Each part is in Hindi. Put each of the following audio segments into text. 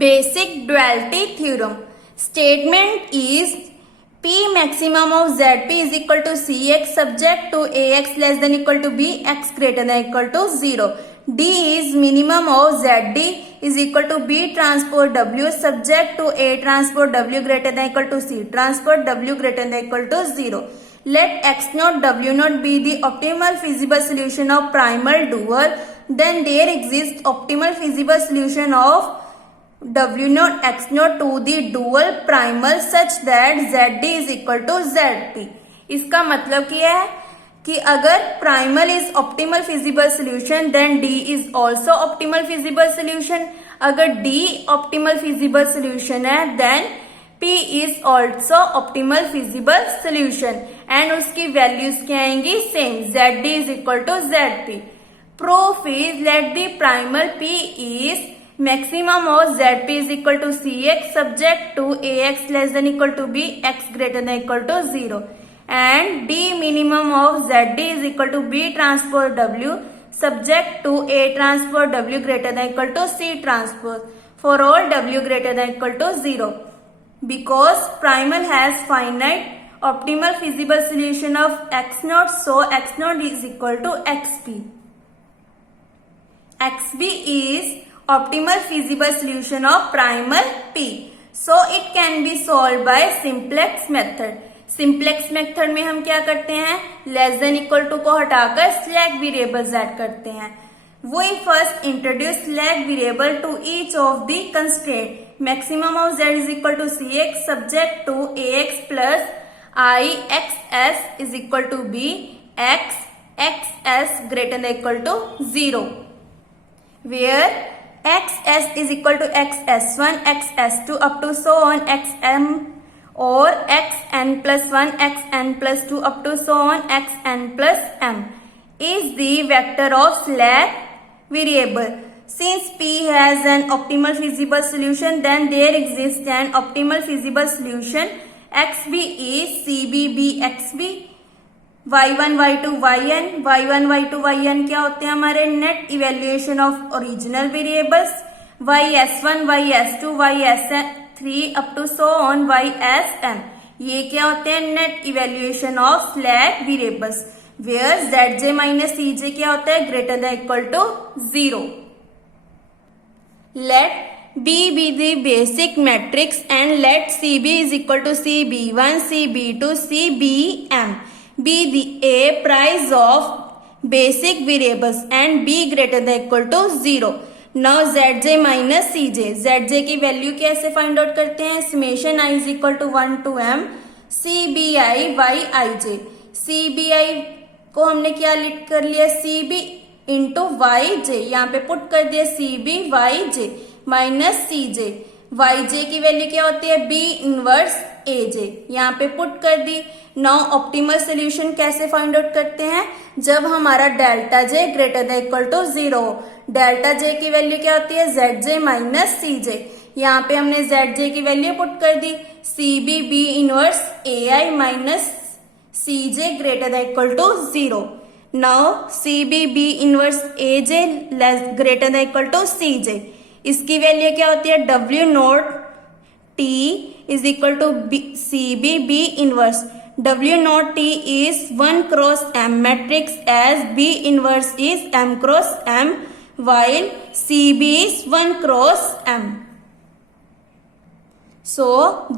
Basic duality theorem. Statement is P maximum of ZP is equal to Cx subject to Ax less than equal to B, x greater than equal to 0. D is minimum of Zd is equal to B transpose W subject to A transpose W greater than equal to C transpose W greater than equal to 0. Let x naught W naught be the optimal feasible solution of primal dual, then there exists optimal feasible solution of W naught x naught to the dual primal such that Zd is equal to Zp. इसका मतलब क्या है कि अगर primal is optimal feasible solution then D is also optimal feasible solution. अगर डी ऑप्टिमल फिजिबल सोल्यूशन है then P is also optimal feasible solution and उसकी वैल्यूज क्या आएंगी same. Zd is equal to Zp. Proof is let the primal P is maximum of Zp is equal to Cx subject to Ax less than equal to B, x greater than equal to 0, and D minimum of Zd is equal to B transpose W subject to A transpose W greater than equal to C transpose for all W greater than equal to 0. Because primal has finite optimal feasible solution of x naught, so x naught is equal to xp. Xb is optimal feasible solution of primal P. So it can be solved by simplex method. Simplex method में हम क्या करते हैं, लेस देन इक्वल टू को हटाकर स्लैक वेरिएबल्स ऐड करते हैं. We first introduce slack variable to each of the constraint. Maximum of Z is equal to Cx subject to Ax plus I xs is equal to B, x xs greater than equal to 0, where xs is equal to xs1, xs2 up to so on xm or xn plus 1, xn plus 2 up to so on xn plus m is the vector of slack variable. Since P has an optimal feasible solution, then there exists an optimal feasible solution. Xb is Cb Bxb, y1 y2 yn, y1 y2 yn क्या होते हैं हमारे net evaluation of original variables. ys1 ys2 ys3 up to so on ysm ये क्या होते हैं net evaluation of slack variables, where zj minus cj क्या होता है ग्रेटर देन इक्वल टू 0. लेट B be the basic matrix and let CB is equal to CB1, CB2, CBm be the a price of basic variables and b greater than equal to 0. Now zj minus cj, zj की वैल्यू कैसे फाइंड आउट करते हैं, summation i is equal to 1 to m cbi yij. cbi को हमने क्या लिख कर लिया, cb इंटू yj, यहाँ पे पुट कर दिया cb yj minus cj. yj की वैल्यू क्या होती है, b इनवर्स aj, यहाँ पे पुट कर दी. नाउ ऑप्टिमल सोल्यूशन कैसे फाइंड आउट करते हैं, जब हमारा delta j greater than equal to 0. Delta j की वैल्यू क्या होती है, zj माइनस cj. यहाँ पे हमने zj की वैल्यू पुट कर दी, cb b inverse ai minus cj greater than equal to 0. Now cb b inverse aj less greater than equal to cj. इसकी वैल्यू क्या होती है, w naught t is equal to cb b inverse. W naught T is 1 cross M matrix as B inverse is M cross M while CB is 1 cross M. So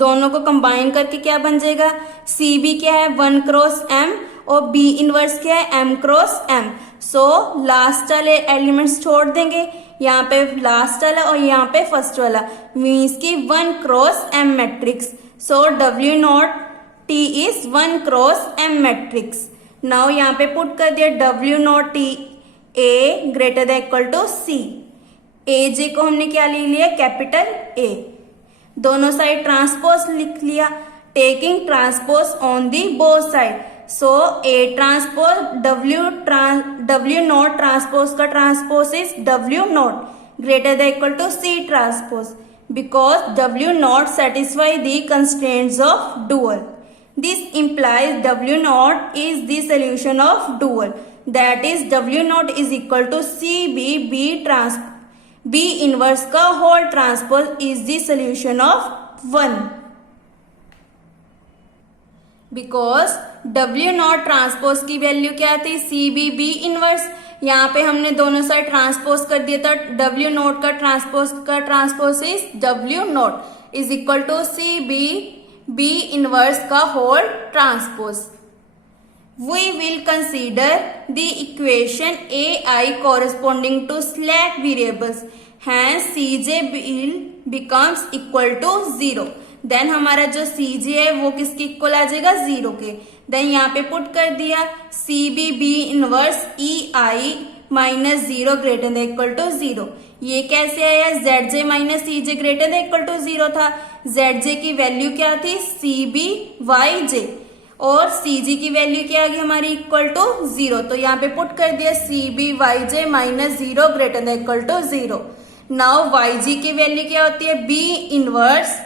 दोनों को कंबाइन करके क्या बन जाएगा, CB क्या है 1 cross M और B इनवर्स क्या है M cross M. So last वाले एलिमेंट्स छोड़ देंगे, यहाँ पे लास्ट वाला और यहाँ पे फर्स्ट वाला मीन्स की 1 cross M matrix. So W naught T is 1 cross M matrix. Now यहाँ पे पुट कर दिया W naught T A greater than equal to C. AJ को हमने क्या ले लिया, कैपिटल A. दोनों साइड ट्रांसपोज लिख लिया, taking transpose on the both side. So A transpose W naught transpose का transpose is W naught greater than equal to C transpose because W naught satisfy the constraints of dual. This implies W naught is the solution of dual, that is W naught is equal to CB B B inverse का whole transpose is the solution of 1 because W naught transpose की वैल्यू क्या थी, सी बी बी इनवर्स. यहाँ पे हमने दोनों साइड ट्रांसपोज कर दिया था. डब्ल्यू नॉट का transpose is W naught is equal to C B B inverse का whole transpose. We will consider the equation AI corresponding to slack variables. Hence Cj will becomes equal to 0. Then हमारा जो Cj है वो किसके इक्वल आ जाएगा, 0 के. Then यहाँ पे पुट कर दिया Cb B inverse EI minus 0 greater than equal to 0. ये कैसे आया, Zj minus Cj greater than equal to 0 था. Zj की वैल्यू क्या थी, Cb Yj और Cg की वैल्यू क्या आ गई हमारी, इक्वल टू 0. तो यहाँ पे पुट कर दिया Cb Yj minus 0 greater than equal to 0. Now Yg की वैल्यू क्या होती है, B इनवर्स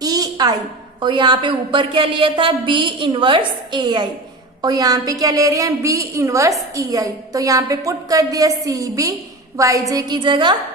EI और यहाँ पे ऊपर क्या लिया था, B इनवर्स AI और यहाँ पे क्या ले रहे हैं, B इनवर्स EI. तो यहाँ पे पुट कर दिया Cb Yj की जगह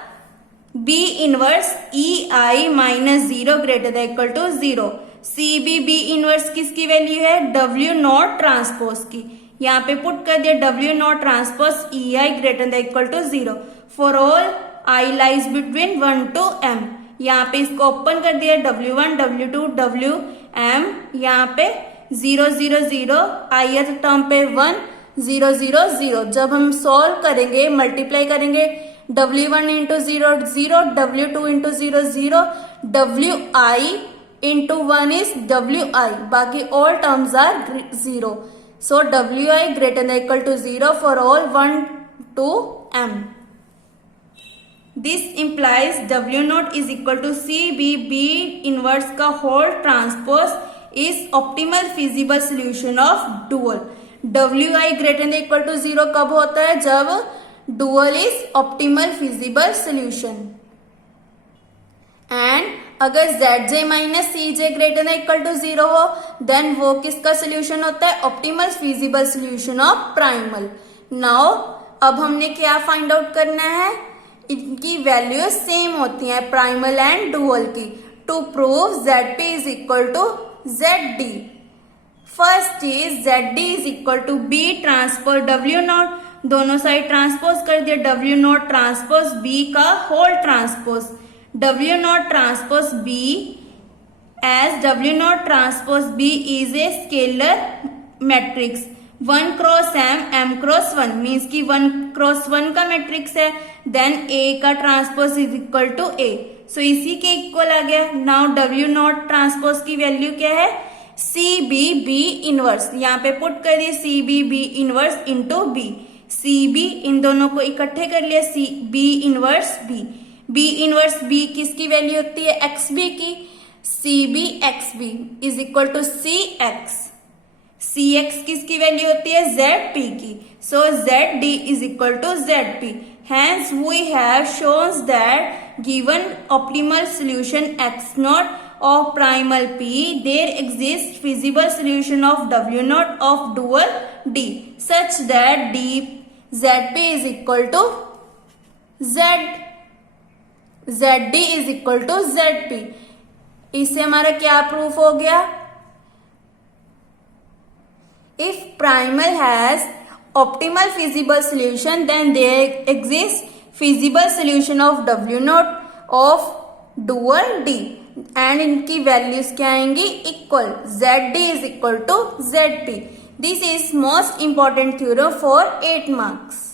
B inverse EI minus 0 greater than equal to 0. Cb B inverse किसकी वैल्यू है, W नॉट ट्रांसपोज की. यहाँ पे पुट कर दिया W naught transpose EI greater than equal to 0 for all I lies between 1 to M. यहाँ पे इसको ओपन कर दिया W1 W2 Wm. यहाँ पे 0 0 0 ith टर्म पे 1 0 0 0. जब हम सॉल्व करेंगे, मल्टीप्लाई करेंगे, W1 into 0 0, W2 into 0 0, Wi into 1 is Wi. बाकी all terms are 0. So Wi greater than equal to 0 for all 1 to M. This implies W naught is equal to Cb B inverse का whole transpose is optimal feasible solution of dual. Wi greater than equal to 0 कब होता है, जब dual is optimal feasible solution. And अगर Zj minus Cj greater than equal to 0 हो, देन वो किसका सोल्यूशन होता है, optimal feasible solution of primal. Now अब हमने क्या फाइंड आउट करना है, इनकी वैल्यू सेम होती है प्राइमल एंड डुअल की. To prove Zp is equal to Zd. First is Zd is equal to B transpose W naught. दोनों साइड ट्रांसपोज कर दिया, W नॉट ट्रांसपोज B का whole transpose. W naught transpose B as W naught transpose B is a scalar matrix 1 cross M cross 1 means कि 1 cross 1 का मैट्रिक्स है. देन A का transpose is equal to A. So इसी के इक्वल आ गया. नाउ W naught ट्रांसपोज की वैल्यू क्या है, CB B इनवर्स. यहाँ पे पुट करिए CB B inverse into B. CB इन दोनों को इकट्ठे कर लिया, B inverse B. B inverse B किसकी वैल्यू होती है, XB की. CB XB is equal to CX. CX किसकी वैल्यू होती है, ZP की. So ZD is equal to ZP. Hence we have shown that given optimal solution X naught of primal P, there exists feasible solution of W naught of dual D such that D ZP is equal to Z. Zd is equal to Zp. इससे हमारा क्या प्रूफ हो गया, if primal has optimal feasible solution then there exist feasible solution of W not of dual D and इनकी वैल्यूज क्या आएंगी, equal. Zd is equal to Zp. This is most important theorem for 8 marks.